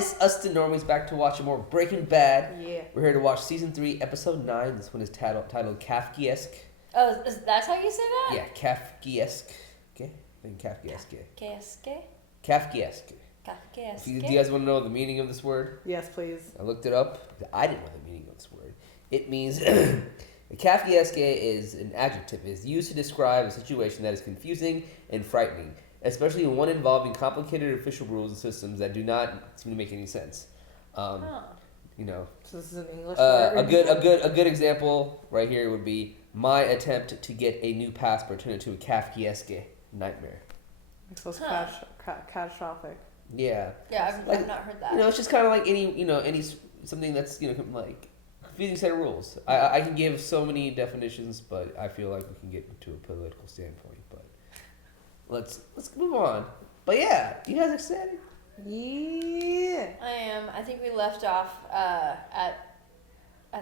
It's us the normies back to watching more Breaking Bad. Yeah. We're here to watch season 3, episode 9. This one is titled Kafkaesque. Oh, that's how you say that? Yeah, Kafkaesque. Okay, I think Kafkaesque. Kafkaesque? Kafkaesque. Kafkaesque? Do you guys want to know the meaning of this word? Yes, please. I looked it up. I didn't know the meaning of this word. It means Kafkaesque is an adjective. It is used to describe a situation that is confusing and frightening, especially one involving complicated official rules and systems that do not seem to make any sense. You know, So this is an English word. a good example right here would be my attempt to get a new passport turned into a Kafkaesque nightmare. So it's catastrophic. Yeah. Yeah, I've not heard that. You know, it's just kind of like any something that's like confusing set of rules. I can give so many definitions, but I feel like we can get to a political standpoint. But let's move on. But yeah, you guys excited? Yeah. I am. I think we left off at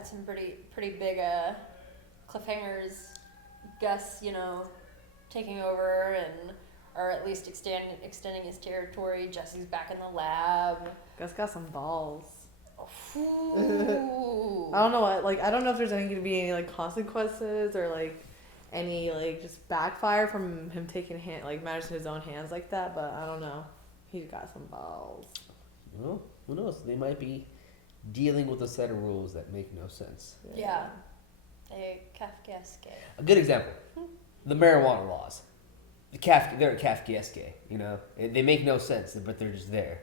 some pretty big cliffhangers. Gus, taking over or at least extending his territory. Jesse's back in the lab. Gus got some balls. Ooh. I don't know I don't know if there's going to be any consequences or any just backfire from him taking matters in his own hands like that, but I don't know. He's got some balls. Well, who knows? They might be dealing with a set of rules that make no sense. Yeah. A Kafkaesque. A good example: the marijuana laws. They're Kafkaesque. They make no sense, but they're just there.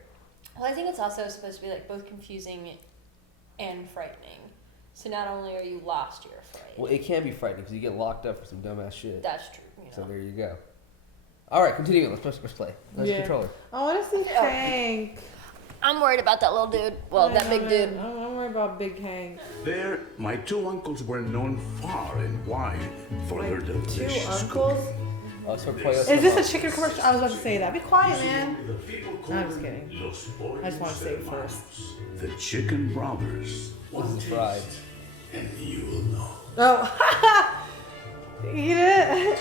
Well, I think it's also supposed to be both confusing and frightening. So not only are you lost, you're afraid. Well, it can be frightening because you get locked up for some dumbass shit. That's true. So there you go. All right, continue. Let's play. Nice controller. I want to see Hank. I'm worried about that little dude. Well, that big dude. I'm worried about Big Hank. There, my two uncles were known far and wide for their delicious Two uncles? cooking. Is this a chicken commercial? I was about to say that. Be quiet, man. No, I'm just kidding. I just want to say it first. The Chicken Brothers. This is fried. And you will know. Oh. Eat it.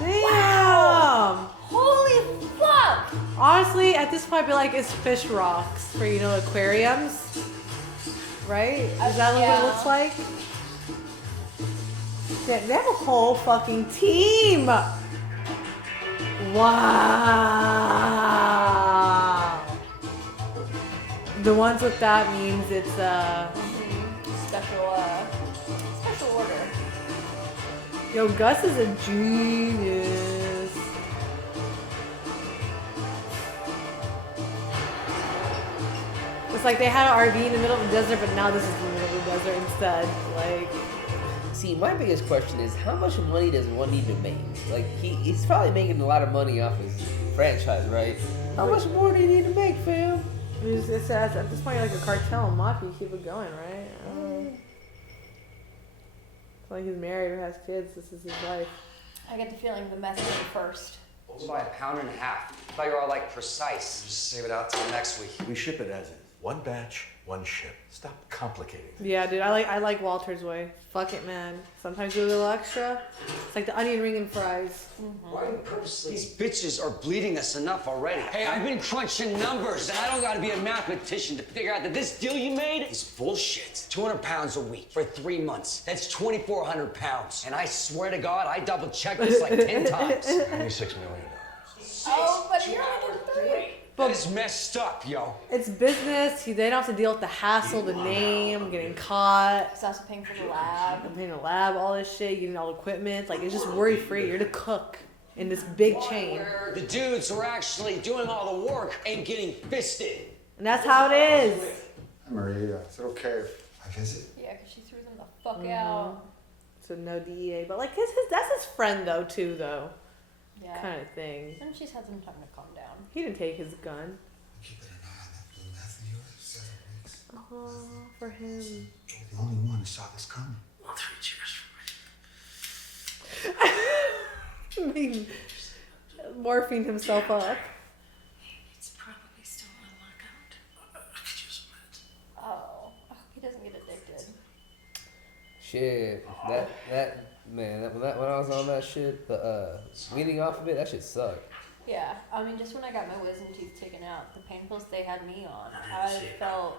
Damn. Wow. Holy fuck! Honestly, at this point, I'd be like, it's fish rocks for, aquariums. Right? Is that what it looks like? They have a whole fucking team. Wow. The ones with that means it's Special order. Yo, Gus is a genius. It's like they had an RV in the middle of the desert, but now this is the middle of the desert instead. See, my biggest question is how much money does one need to make? He's probably making a lot of money off his franchise, right? How much more do you need to make, fam? It's at this point like a cartel and mafia, keep it going, right? It's like he's married or has kids. This is his life. I get the feeling the meth came first. Over by $1.50 pounds. I thought you were all precise. Just save it out till next week. We ship it as is. One batch, one ship. Stop complicating things. Yeah, dude, I like Walter's way. Fuck it, man. Sometimes do a little extra. It's like the onion ring and fries. Why are you purposely? These bitches are bleeding us enough already. Hey, I've been crunching numbers, and I don't gotta be a mathematician to figure out that this deal you made is bullshit. 200 pounds a week for 3 months. That's 2,400 pounds. And I swear to God, I double-checked this 10 times. $96 million. Oh, but you're only 3. That is messed up, yo. It's business. They don't have to deal with the hassle, the name, getting caught. He's also paying for the lab. I'm paying the lab, all this shit, getting all the equipment. It's just worry-free. You're the cook in this big chain. The dudes who are actually doing all the work ain't getting fisted. And that's how it is. Maria, is it okay if I visit? Yeah, because she threw them the fuck out. So no DEA. But that's his friend, though, Yeah. kind of thing. And she's had some time to calm down. He didn't take his gun. Keeping an eye on that blue meth of yours, 7 weeks. Oh, for him. You're the only one who saw this coming. 3 cheers for me. I mean, morphing himself up. It's probably still on lockout. I could use a minute. Oh, I hope he doesn't get addicted. Shit, when I was on that shit, the weaning off of it, that shit sucked. Yeah, I mean, just when I got my wisdom teeth taken out, the pain pills they had me on, I felt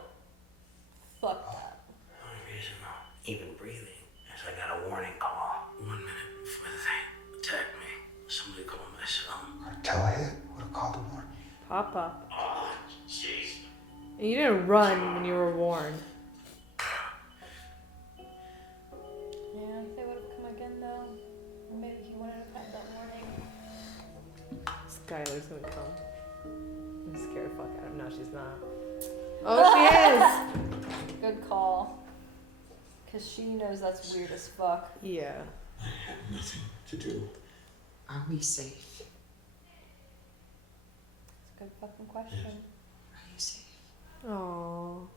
fucked up. The only reason I'm even breathing is I got a warning call. 1 minute before they attacked me, somebody called my son. Or tell it. Would have called him more. Papa. Oh, jeez. And you didn't run when you were warned. Yeah, if they would have come again though, maybe he wouldn't have had that warning. Skyler's gonna come and scare the fuck out of him. No, she's not. Oh, she is! Good call. Cause she knows that's weird as fuck. Yeah. I have nothing to do. Are we safe? It's a good fucking question. Are you safe? Aww.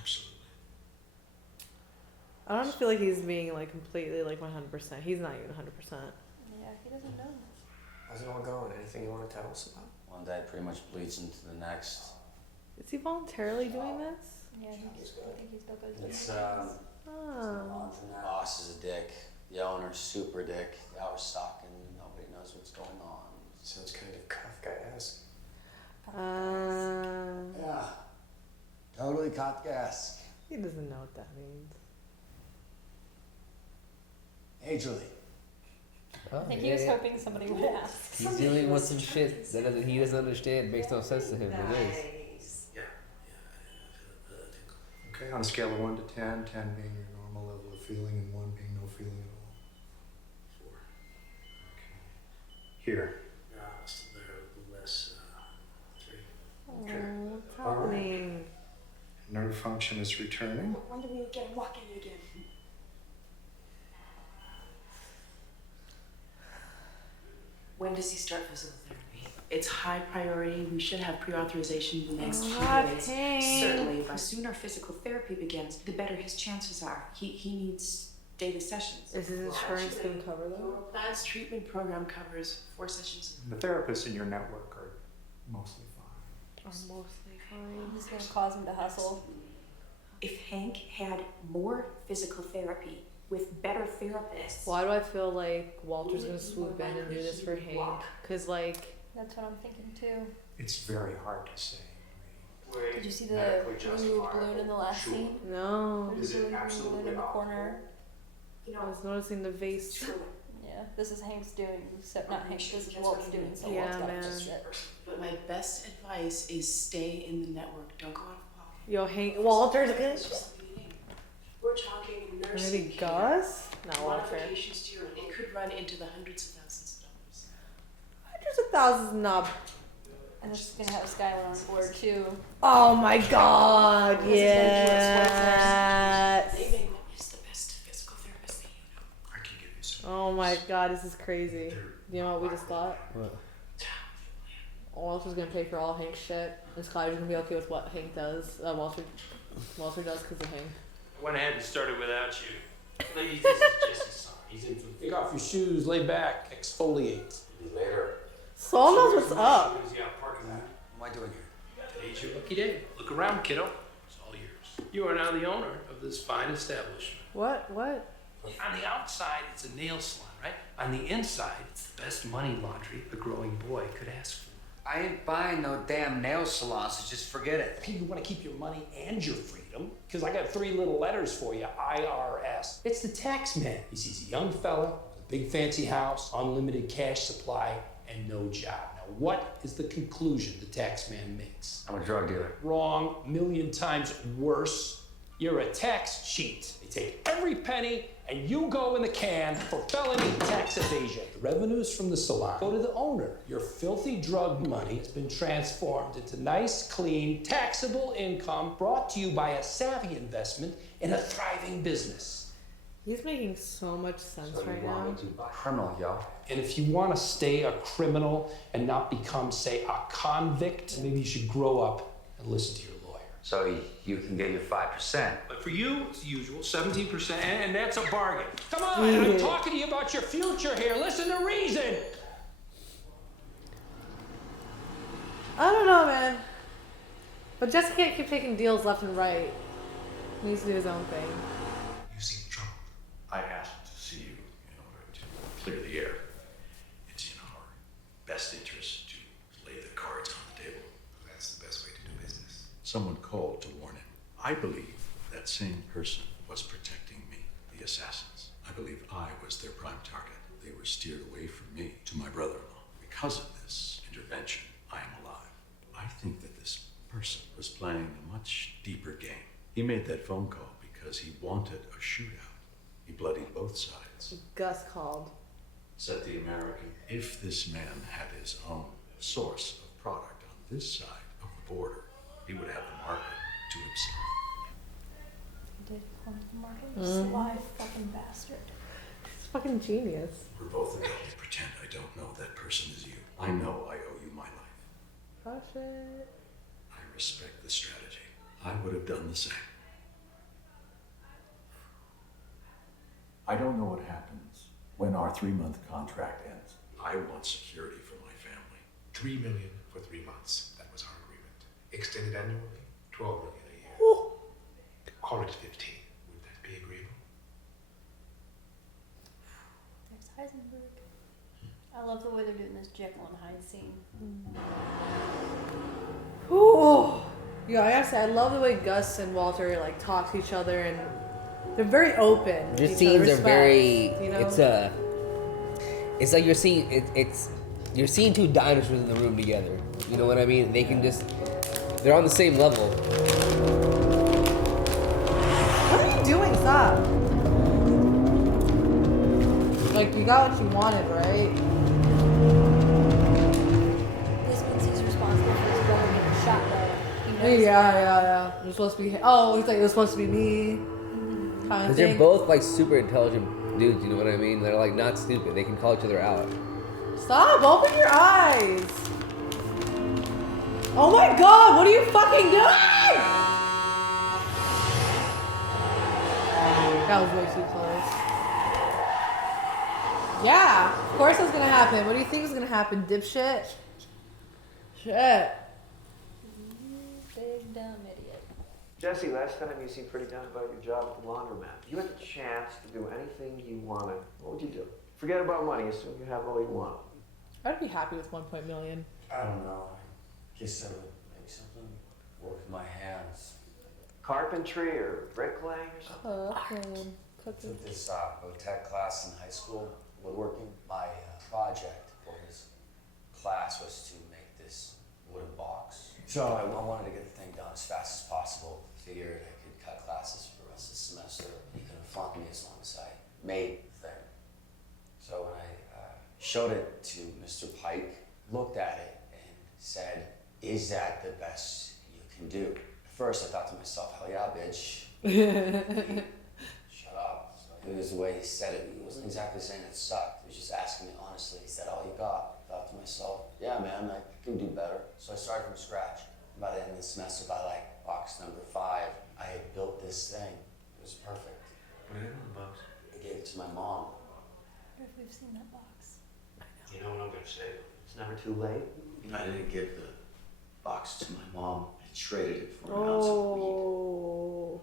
Absolutely. I don't feel like he's being like completely like 100%. He's not even 100%. Yeah, he doesn't know. How's it all going? Anything you want to tell us about? One day pretty much bleeds into the next. Is he voluntarily doing this? Yeah, I think he still goes. It's Oh. the boss is a dick. The owner's super dick. The hour's sucking. Nobody knows what's going on. Sounds kind of Kafkaesque. Yeah. Totally Kafkaesque. He doesn't know what that means. Hey, Julie. Oh, I think he was hoping somebody would ask. He's dealing with some shit that he doesn't understand. Makes no sense to him. It is. Yeah, I feel a tickle. Okay, on a scale of 1 to 10, 10 being your normal level of feeling and 1 being no feeling at all. 4. Here. Still there, less 3. Oh, what's happening? Nerve function is returning. When do we get him walking again? When does he start physical therapy? It's high priority. We should have pre-authorization in the next few days. Certainly, the sooner physical therapy begins, the better his chances are. He needs daily sessions. Is his insurance going to cover that? Your plan's treatment program covers 4 sessions. The therapists in your network are mostly fine. I'm mostly fine. He's gonna cause him to hustle. If Hank had more physical therapy with better therapists, Why do I feel like Walter's going to swoop in and do this for Hank? Because, like, That's what I'm thinking too. It's very hard to say. Did you see the blue balloon in the last scene? no. There's a blue balloon in the corner. you I know, was noticing the vase. it's true. Yeah, this is Hank's doing. So not Hank's. This is Walt's doing. So Yeah, Walt's got man. to fix it. But my best advice is stay in the network. Don't go out of pocket. Yo, Hank. Walter's going It's just the beginning. We're talking nursing Maybe care, Gus? Not Walter. modifications to your, it could run into the hundreds of thousands of dollars. Hundreds of thousands, not. And this is gonna have Skyler on board too. Oh my god, This is gonna yes. They may is the best physical therapist that you know. I can give you some. Oh my god, this is crazy. You know what we just thought? What? Walter's gonna pay for all Hank's shit, and Skyler's gonna be okay with what Hank does. Walter does because of Hank. I went ahead and started without you. Ladies, this is Jesse's son. He's in for take off your shoes, lay back, exfoliate. Later. Saul knows what's up. Yeah, parking lot. What am I doing here? Today's your lucky day. Look around, kiddo. It's all yours. You are now the owner of this fine establishment. What? On the outside, it's a nail salon, right? On the inside, it's the best money laundry a growing boy could ask for. I ain't buying no damn nail salon, so just forget it. If you want to keep your money and your freedom, because I got 3 little letters for you, IRS. It's the tax man. He sees a young fella with a big fancy house, unlimited cash supply, and no job. Now, what is the conclusion the tax man makes? I'm a drug dealer. Wrong, 1,000,000 times worse. You're a tax cheat. They take every penny and you go in the can for felony tax evasion. The revenues from the salon go to the owner. Your filthy drug money has been transformed into nice, clean, taxable income brought to you by a savvy investment in a thriving business. He's making so much sense right now. Criminal, yo. And if you want to stay a criminal and not become, say, a convict, maybe you should grow up and listen to your lawyer. So you can get your 5%. But for you, it's the usual, 17%, and that's a bargain. Come on, I'm talking to you about your future here. Listen to reason. I don't know, man. But Jesse can't keep taking deals left and right. He needs to do his own thing. You seem troubled. I asked to see you in order to clear the air. It's in a hurry. Someone called to warn him. I believe that same person was protecting me, the assassins. I believe I was their prime target. They were steered away from me to my brother-in-law. Because of this intervention, I am alive. I think that this person was playing a much deeper game. He made that phone call because he wanted a shootout. He bloodied both sides. Gus called. Said the American, if this man had his own source of product on this side of the border, he would have the market to himself. He did call him the market. You sly fucking bastard. He's fucking genius. We're both adults. Pretend I don't know that person is you. I know I owe you my life. Oh shit. I respect the strategy. I would have done the same. I don't know what happens when our 3-month contract ends. I want security for my family. $3 million for 3 months. That was our agreement. Extended annually, $12 million a year. Ooh. Call it 15. Would that be agreeable? There's Heisenberg. I love the way they're doing this Jekyll and Hyde scene. Ooh. Yeah, I gotta say, I love the way Gus and Walter like talk to each other, and they're very open. Their scenes are very. You know? It's like you're seeing you're seeing two dinosaurs in the room together. You know what I mean? They can just. They're on the same level. What are you doing? Stop. Like, you got what you wanted, right? This means he's responsible for his brother getting shot though. Yeah. It was supposed to be. Oh, it's like it was supposed to be me. Because they're both like super intelligent dudes. You know what I mean? They're like not stupid. They can call each other out. Stop! Open your eyes. Oh my God! What are you fucking doing? That was way too close. Yeah, of course it's gonna happen. What do you think is gonna happen, dipshit? Shit. Big dumb idiot. Jesse, last time you seemed pretty down about your job at the laundromat. If you had the chance to do anything you wanted, what would you do? Forget about money, assume you have all you want. I'd be happy with 1 million. I don't know. I guess I would maybe something work with my hands. Carpentry or bricklaying or something? Took this tech class in high school, woodworking. My project for this class was to make this wooden box. So I wanted to get the thing done as fast as possible. Figured I could cut classes for the rest of the semester. He couldn't flunk me as long as I made the thing. So when I showed it to Mr. Pike, looked at it and said, "Is that the best you can do?" At first I thought to myself, "Hell yeah, bitch." Shut up. So it was the way he said it. He wasn't exactly saying it sucked. He was just asking me honestly. He said, "All you got?" I thought to myself, "Yeah, man, I can do better." So I started from scratch. By the end of the semester, by like box number 5, I had built this thing. It was perfect. Put it in the box. I gave it to my mom. What if we've seen that box? You know what I'm gonna say? It's never too late. I didn't give the box to my mom. I traded it for an ounce of weed. Oh.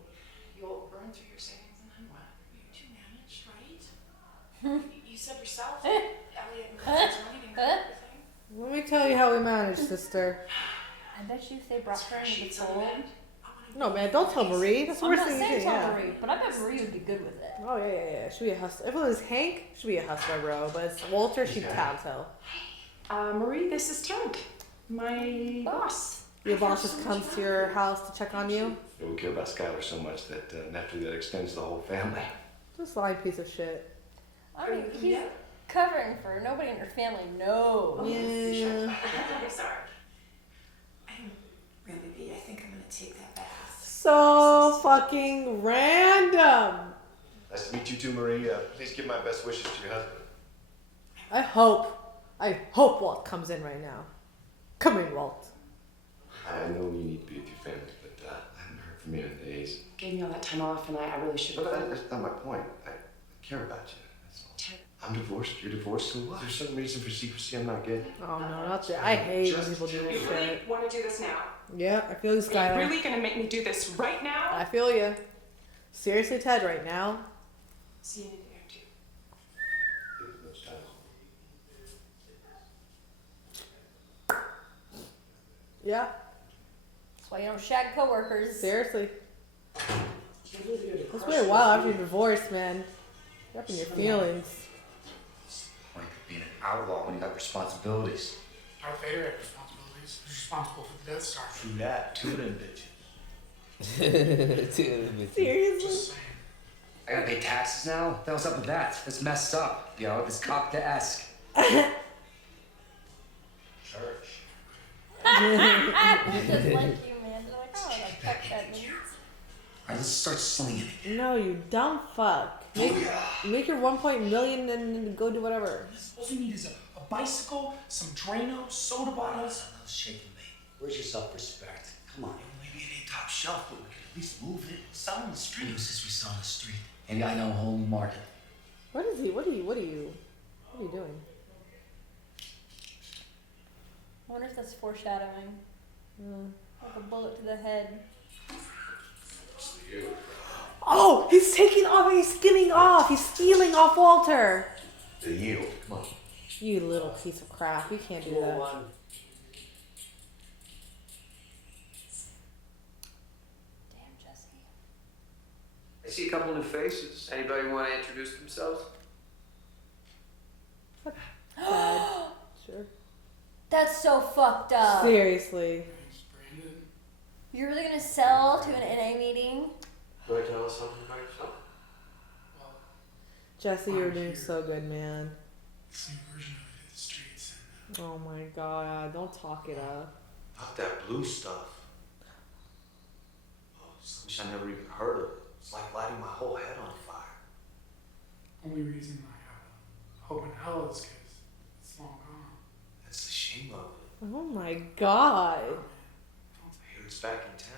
You'll burn through your savings and then what? You managed, right? You said yourself, Elliot and Cousins money didn't cover everything. Let me tell you how we managed, sister. I bet you if they brought her into the fold. No, man, don't tell Marie. That's the I'm worst not thing you saying do. tell Yeah. Marie, but I bet Marie would be good with it. Oh yeah. She'd be a hustler. If it was Hank, she'd be a hustler, bro. But it's Walter, she'd tab toe. Marie, this is Ted, my boss. Your boss just comes to your house to check on you. Yeah, we care about Skyler so much that naturally that extends to the whole family. Just lying piece of shit. I mean, he's covering for her. Nobody in her family knows. Yeah. Sorry. I'm really B. I think I'm gonna take that bath. So fucking random. Nice to meet you too, Marie. Please give my best wishes to your husband. I hope Walt comes in right now. Come in, Walt. I know you need to be with your family, but I haven't heard from you in days. Gave me all that time off, and I really should have. But that's not my point. I care about you. That's all. Ted. I'm divorced. You're divorced. So what? There's some reason for secrecy I'm not getting. Oh no, not that. I hate when people do this You really shit. want to do this now? Yeah, I feel you, Are Skyler. you really gonna make me do this right now? I feel you. Seriously, Ted, right now. See you in a day or two. Those times. Yeah. That's why you don't shag coworkers. Seriously. Let's wait a while after you're divorced, man. You're up in your feelings. Or you could be an outlaw when you got responsibilities. Darth Vader had responsibilities. He's responsible for the Death Star. True that. Two of them bitches. Seriously? I gotta pay taxes now? What the hell's up with that? That's messed up, yo. It's Kafkaesque. Church. Just like you, man. They're like, oh, like that means. Alright, let's start slinging it. No, you dumb fuck. Make your 1 million and go do whatever. All you need is a bicycle, some Drano, soda bottles. No, shaking me. Where's your self-respect? Come on. Maybe it ain't top shelf, but we could at least move it. Sell on the street. Who says we sell on the street? Maybe I know a whole new market. What is he? What are you doing? I wonder if that's foreshadowing. Like a bullet to the head. Oh, he's taking off. He's skimming off. He's stealing off Walter. The yield. Come on. You little piece of crap. You can't do that. Damn, Jesse. I see a couple new faces. Anybody want to introduce themselves? Sure. That's so fucked up. Seriously. You're really gonna sell to an NA meeting? You want to tell us something about yourself? Jesse, you're doing so good, man. This new version of it hit the streets. Oh my god, don't talk it up. Not that blue stuff. Oh, something I never even heard of. It's like lighting my whole head on fire. Only reason I have a hope in hell is because it's long gone. That's the shame of it. Oh my god. I hear it's back in town.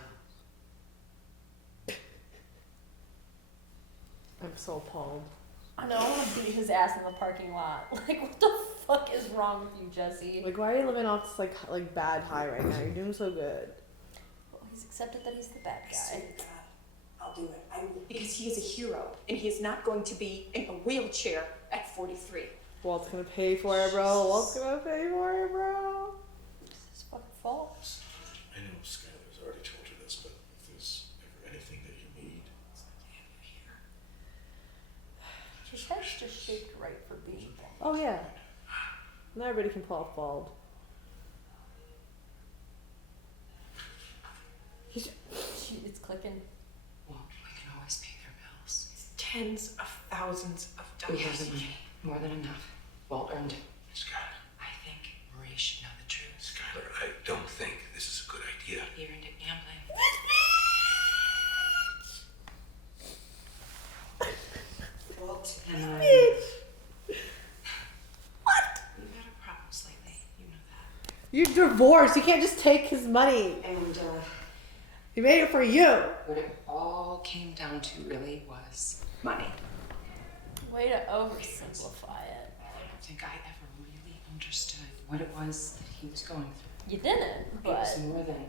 I'm so appalled. I know, I want to beat his ass in the parking lot. Like, what the fuck is wrong with you, Jesse? Like, why are you living off this like bad high right now? You're doing so good. Well, he's accepted that he's the bad guy. I'll do it. I will. Because he is a hero, and he is not going to be in a wheelchair at 43. Walt's gonna pay for it, bro. Walt's gonna pay for it, bro. It's his fucking fault. I know Skyler's already told you this, but if there's ever anything that you need, His head's just shaped right for being bald. Oh yeah. Not everybody can pull off bald. It's clicking. Well, we can always pay their bills. It's tens of thousands of dollars. We have the money. More than enough. Well earned. Skyler. I think Marie should know the truth. Skyler, I don't think this is a good idea. He earned it gambling. Walt and I... What? We've had our problems lately. You know that. You're divorced. You can't just take his money. And, he made it for you. what it all came down to really was money. Way to oversimplify it. I don't think I ever really understood what it was that he was going through. You didn't, It but was more than...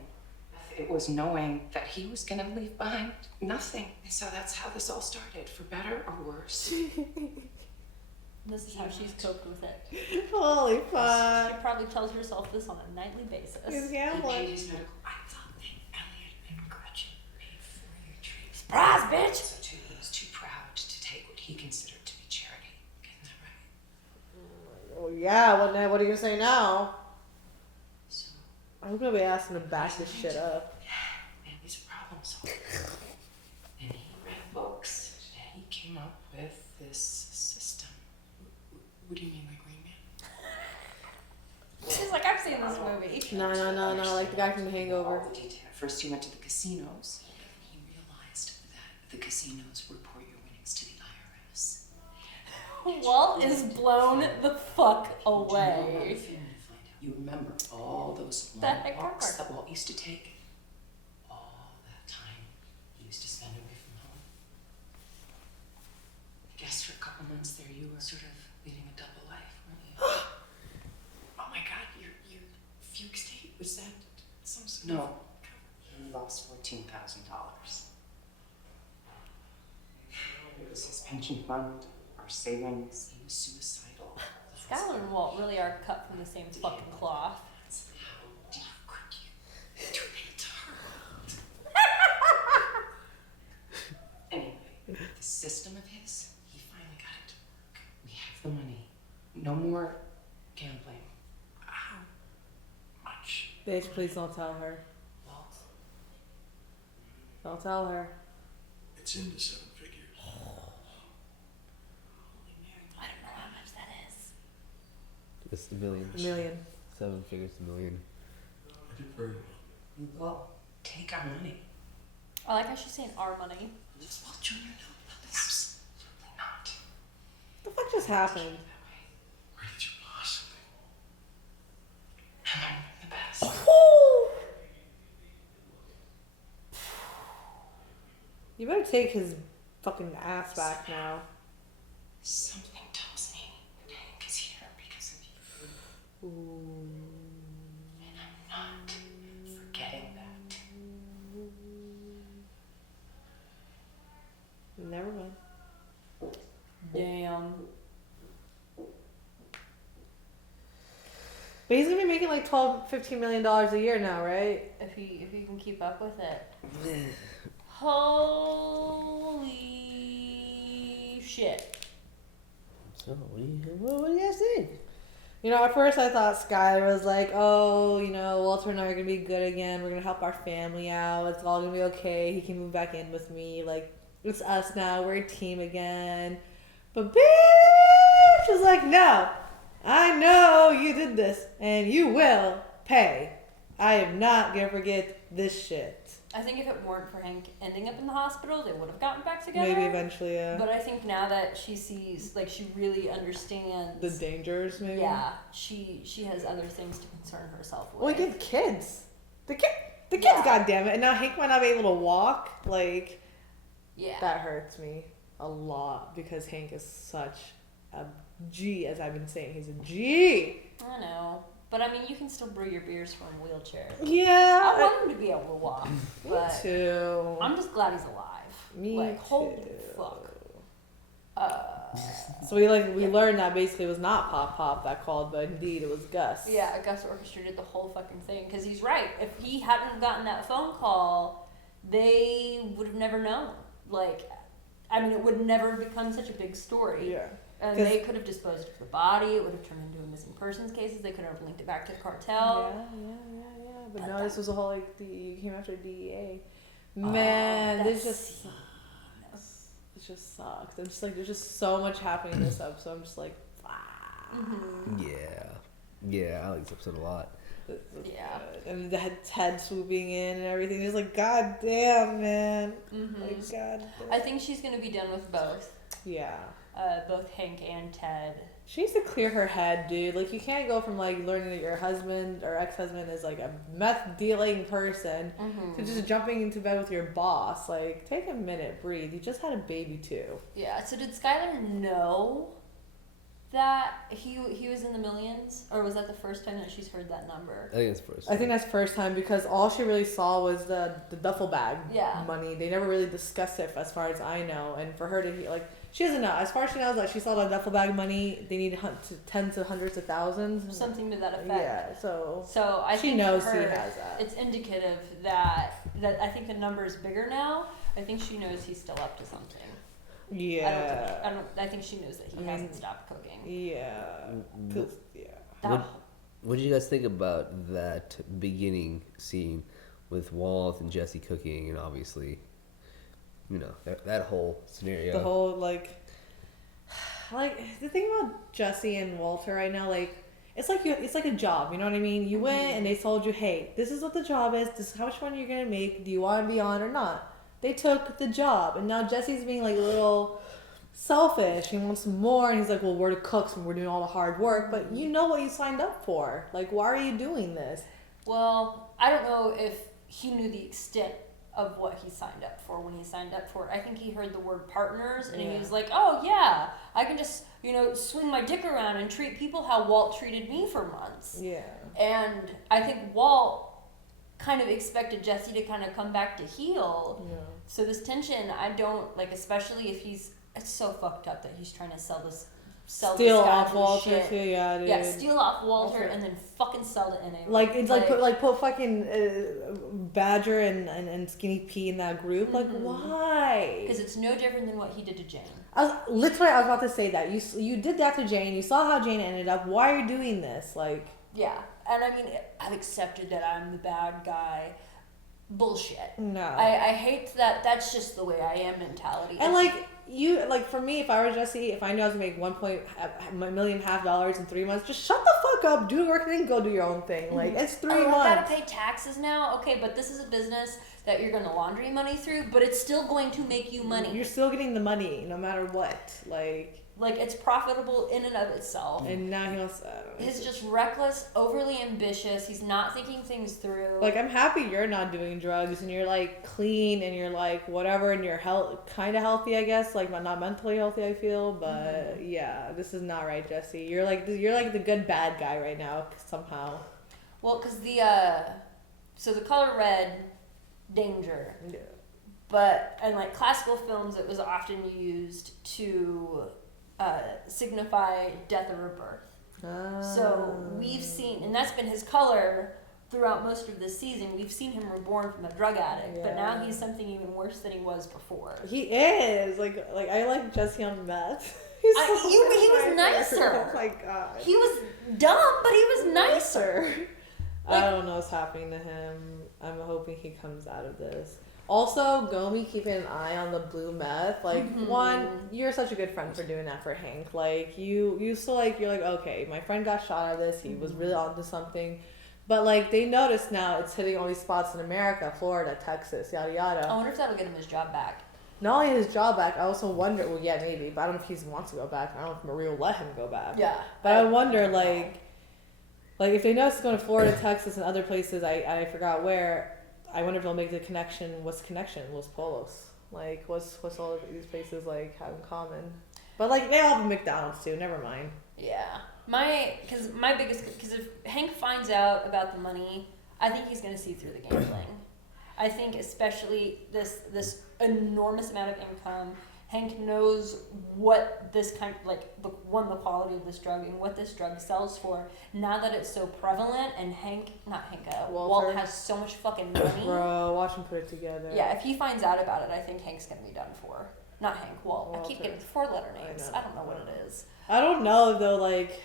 It was knowing that he was going to leave behind nothing. And so that's how this all started, for better or worse. this is how she's coped with it. Holy She fuck. probably tells herself this on a nightly basis. He's He gambling. paid his medical... I thought that Elliot and Gretchen paid for your treatment. Surprise, bitch! So too, he was too proud to take what he considered to be charity. Isn't that right? Oh yeah, what are you gonna say now? So, I'm gonna be asking to back this shit up. man, he's a problem solver. And he read books. And he came up with this system. What do you mean, like Green Man? She's like, I've seen this movie. No, like the guy from The Hangover. All the detail. First, he went to the casinos. He realized that the casinos report your winnings to the IRS. Walt is blown the fuck away. You remember all those The long heck walks are. that Walt used to take? All that time he used to spend away from home. I guess for a couple months there you were sort of leading a double life, weren't you? Oh my god, your fugue state, was that some sort of... No, he lost $14,000. It was his pension fund, our savings. He was suicidal. Skyler and Walt really are cut from the same fucking cloth. How could you do that to her? Bitch, please don't tell her. Don't tell her. It's into 7 figures. I don't know how much that is. It's a million. A million. 7 figures, a million. I did very well. Well, take our money. I like how she's saying our money. Just want Junior to know about this. Absolutely not. What the fuck just happened? Where did you possibly? I'm the best. You better take his fucking ass back now. Something tells me Hank is here because of you. Ooh. And I'm not forgetting that. Never mind. Damn. But he's gonna be making like $12-15 million a year now, right? If he can keep up with it. Holy shit. So, what do you guys think? You know, at first I thought Skyler was like, oh, you know, Walter and I are gonna be good again. We're gonna help our family out. It's all gonna be okay. He can move back in with me. Like, it's us now. We're a team again. But bitch was like, no, I know you did this and you will pay. I am not gonna forget this shit. I think if it weren't for Hank ending up in the hospital, they would have gotten back together. Maybe eventually, yeah. But I think now that she sees, like, she really understands The dangers, maybe? Yeah, she has other things to concern herself with. Well, he did kids. The kids, Yeah. goddammit. And now Hank might not be able to walk. Like, Yeah. that hurts me a lot because Hank is such a G, as I've been saying. He's a G. I know. But I mean, you can still brew your beers from a wheelchair. Yeah. I want him to be able to walk. Me but too. I'm just glad he's alive. Me like, holy too. fuck. So we learned that basically it was not Pop that called, but indeed it was Gus. Yeah, Gus orchestrated the whole fucking thing. Because he's right. If he hadn't gotten that phone call, they would have never known. Like, I mean, it would never become such a big story. Yeah. And they could have disposed of the body. It would have turned into a missing persons cases. They could have linked it back to the cartel. Yeah. But no, this was a whole like you came after DEA. Man, this just sucks. It just sucks. I'm just like there's just so much happening in this episode. I'm just like, Yeah, I like this episode a lot. Yeah. And the Ted swooping in and everything. It's like, god damn, man. Like, god damn. I think she's gonna be done with both. Yeah. Both Hank and Ted. She needs to clear her head, dude. Like, you can't go from, like, learning that your husband or ex-husband is, like, a meth-dealing person to just jumping into bed with your boss. Like, take a minute, breathe. You just had a baby, too. Yeah, so did Skyler know that he was in the millions? Or was that the first time that she's heard that number? I think it's first. I think that's first time because all she really saw was the duffel bag Yeah. money. They never really discussed it as far as I know. And for her to, like... She doesn't know. As far as she knows, like she saw the duffel bag money. They need tens of hundreds of thousands. Something to that effect. Yeah. So I she think knows for he her, has that. It's indicative that I think the number is bigger now. I think she knows he's still up to something. Yeah. I think she knows that he hasn't stopped cooking. Yeah. What did you guys think about that beginning scene with Walt and Jesse cooking, and obviously, you know, that whole scenario? The whole like the thing about Jesse and Walter right now, like it's like a job. You know what I mean? You went and they told you, hey, this is what the job is. This is how much money you're gonna make. Do you want to be on or not? They took the job, and now Jesse's being like a little selfish. He wants more, and he's like, well, we're the cooks and we're doing all the hard work, but you know what you signed up for. Like, why are you doing this? Well, I don't know if he knew the extent of what he signed up for when he signed up for it. I think he heard the word partners, and he was like, oh yeah, I can just, swing my dick around and treat people how Walt treated me for months. Yeah. And I think Walt kind of expected Jesse to kind of come back to heal. Yeah. So this tension, I don't, like, especially if it's so fucked up that he's trying to sell this steal guy off to Walter shit. too, yeah, dude. Yeah, steal off Walter and then fucking sell to NA. Like it's like put fucking Badger and Skinny P in that group. Like why? Because it's no different than what he did to Jane. I was about to say that you did that to Jane. You saw how Jane ended up. Why are you doing this? Like yeah, and I mean, I've accepted that I'm the bad guy. Bullshit. No. I hate that. That's just the way I am mentality. And for me, if I were Jesse, if I knew I was gonna make $1.5 million in 3 months, just shut the fuck up, do the work, and then go do your own thing. Like, it's 3 months. I gotta pay taxes now. Okay, but this is a business that you're gonna laundry money through, but it's still going to make you money. You're still getting the money, no matter what. Like it's profitable in and of itself. And now he wants. He's just reckless, overly ambitious. He's not thinking things through. Like, I'm happy you're not doing drugs and you're like clean and you're like whatever and you're kind of healthy, I guess. Like, not mentally healthy, I feel. But yeah, this is not right, Jesse. You're like the good bad guy right now somehow. Well, because the color red, danger. Yeah. But in like classical films, it was often used to signify death or rebirth. So we've seen, and that's been his color throughout most of this season. We've seen him reborn from a drug addict, but now he's something even worse than he was before. He is like I like Jesse on meth. He was nicer. Oh my god. He was dumb, but he was nicer. I don't know what's happening to him. I'm hoping he comes out of this. Also, Gomi keeping an eye on the blue meth. Like, one, you're such a good friend for doing that for Hank. Like, you still like, you're like, okay, my friend got shot out of this. He was really onto something. But, like, they notice now it's hitting all these spots in America, Florida, Texas, yada, yada. I wonder if that'll get him his job back. Not only his job back, I also wonder, well, yeah, maybe, but I don't know if he wants to go back. I don't know if Marie will let him go back. Yeah. But I wonder, like if they notice it's going to Florida, Texas, and other places, I forgot where, I wonder if they'll make the connection. What's the connection? Los Polos. Like, what's all of these places, like, have in common? But, like, they all have McDonald's, too. Never mind. Yeah. Because if Hank finds out about the money, I think he's going to see through the gambling. I think especially this enormous amount of income, Hank knows what this kind of, like, the quality of this drug and what this drug sells for. Now that it's so prevalent, and Walt has so much fucking money. Bro, watch him put it together. Yeah, if he finds out about it, I think Hank's gonna be done for. Not Hank, Walt. I keep getting 4-letter names. I don't know what it is. I don't know though. Like,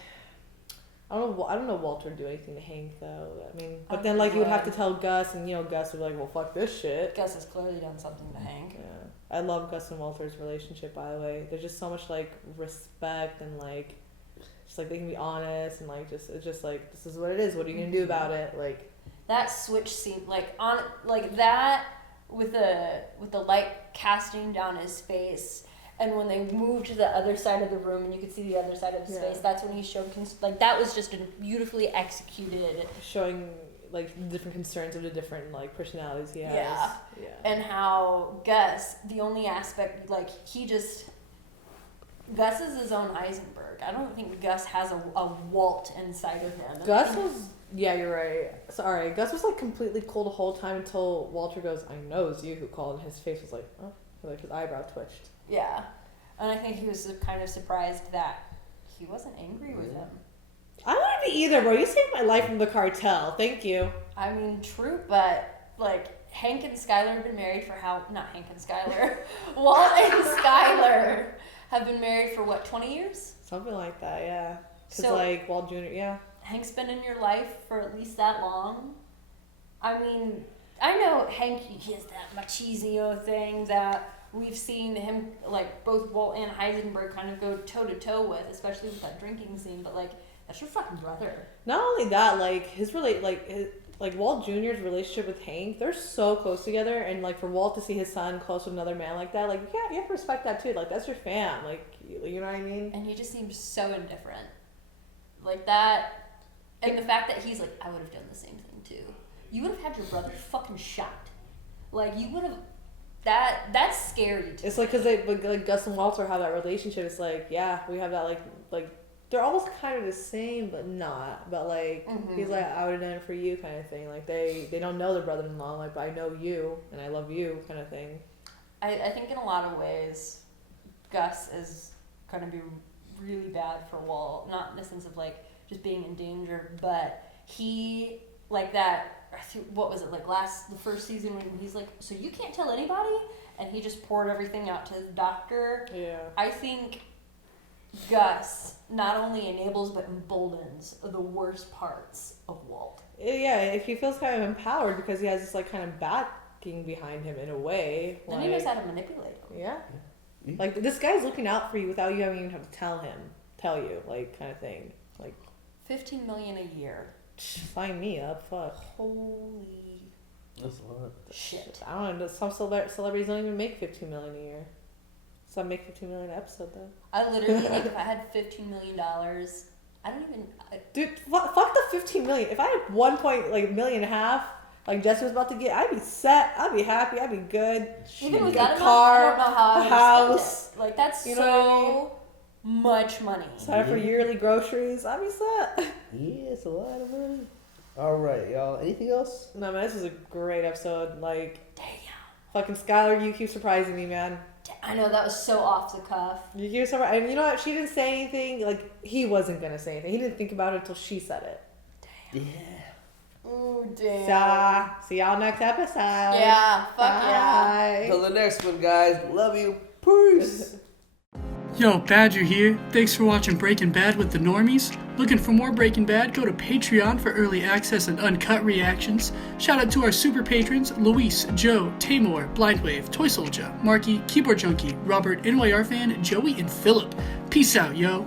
I don't know Walter would do anything to Hank though. I mean, but then like he would have to tell Gus, and Gus would be like, well, fuck this shit. Gus has clearly done something to Hank. Yeah. I love Gus and Walter's relationship, by the way. There's just so much, like, respect and, like, just, like, they can be honest and, like, it's just, like, this is what it is. What are you going to do about it? Like, that switch scene, that with the light casting down his face, and when they moved to the other side of the room and you could see the other side of his face, that's when he showed, that was just a beautifully executed. Showing, like, the different concerns of the different, like, personalities he has. Yeah. And how Gus, the only aspect, like, Gus is his own Heisenberg. I don't think Gus has a Walt inside of him. Gus was, yeah, you're right. Sorry. Gus was, like, completely cool the whole time until Walter goes, I know it's you who called, and his face was like, oh, like, his eyebrow twitched. Yeah. And I think he was kind of surprised that he wasn't angry with him. I wouldn't be either, bro. You saved my life from the cartel. Thank you. I mean, true, but, like, Hank and Skyler have been married for not Hank and Skyler. Walt and Skyler have been married for, 20 years? Something like that, yeah. Because, So, like, Walt Jr., yeah. Hank's been in your life for at least that long. I mean, I know Hank, he has that machismo thing that we've seen him, like, both Walt and Heisenberg kind of go toe-to-toe with, especially with that drinking scene, but, like, that's your fucking brother. Not only that, like, Walt Jr.'s relationship with Hank, they're so close together, and, like, for Walt to see his son close with another man like that, like, you have to respect that, too. Like, that's your fam. Like, you know what I mean? And he just seems so indifferent. Like, that, and the fact that he's like, I would have done the same thing, too. You would have had your brother fucking shot. Like, you would have, that's scary, too. It's like, because like, Gus and Walter have that relationship. It's like, yeah, we have that, like, they're almost kind of the same, but not. But, like, he's like, I would have done it for you kind of thing. Like, they don't know their brother-in-law, like, but I know you, and I love you kind of thing. I think in a lot of ways, Gus is going to be really bad for Walt. Not in the sense of, like, just being in danger, but he, like that, what was it, like the first season when he's like, so you can't tell anybody? And he just poured everything out to his doctor. Yeah. I think Gus not only enables but emboldens the worst parts of Walt. Yeah, he feels kind of empowered because he has this like kind of backing behind him in a way. And he knows how to manipulate him. Yeah. Like this guy's looking out for you without you having even have to tell you, like kind of thing. Like $15 million a year. Sign me up. Fuck. Holy That's a lot. shit. I don't know. Some celebrities don't even make $15 million a year. Some make $15 million an episode though. I literally like if I had $15 million, I don't even. Dude, fuck the $15 million. If I had $1.5 million, like Jesse was about to get, I'd be set. I'd be happy. I'd be good. Even with that car, amount, I don't know how I would house. spend it. Like that's You know what I mean? much money. Sorry for yearly groceries. I'd be set. Yeah, it's a lot of money. All right, y'all. Anything else? No, man, this was a great episode. Like, damn. Fucking Skyler, you keep surprising me, man. I know that was so off the cuff. You keep surprising. And you know what? She didn't say anything. Like, he wasn't gonna say anything. He didn't think about it until she said it. Yeah. Ooh, damn. So, see y'all next episode. Yeah, fuck yeah. Until the next one, guys. Love you. Peace. Yo, Badger here. Thanks for watching Breaking Bad with the Normies. Looking for more Breaking Bad? Go to Patreon for early access and uncut reactions. Shout out to our super patrons, Luis, Joe, Tamor, Blindwave, Toy Soldier, Marky, Keyboard Junkie, Robert, NYR Fan, Joey, and Philip. Peace out, yo.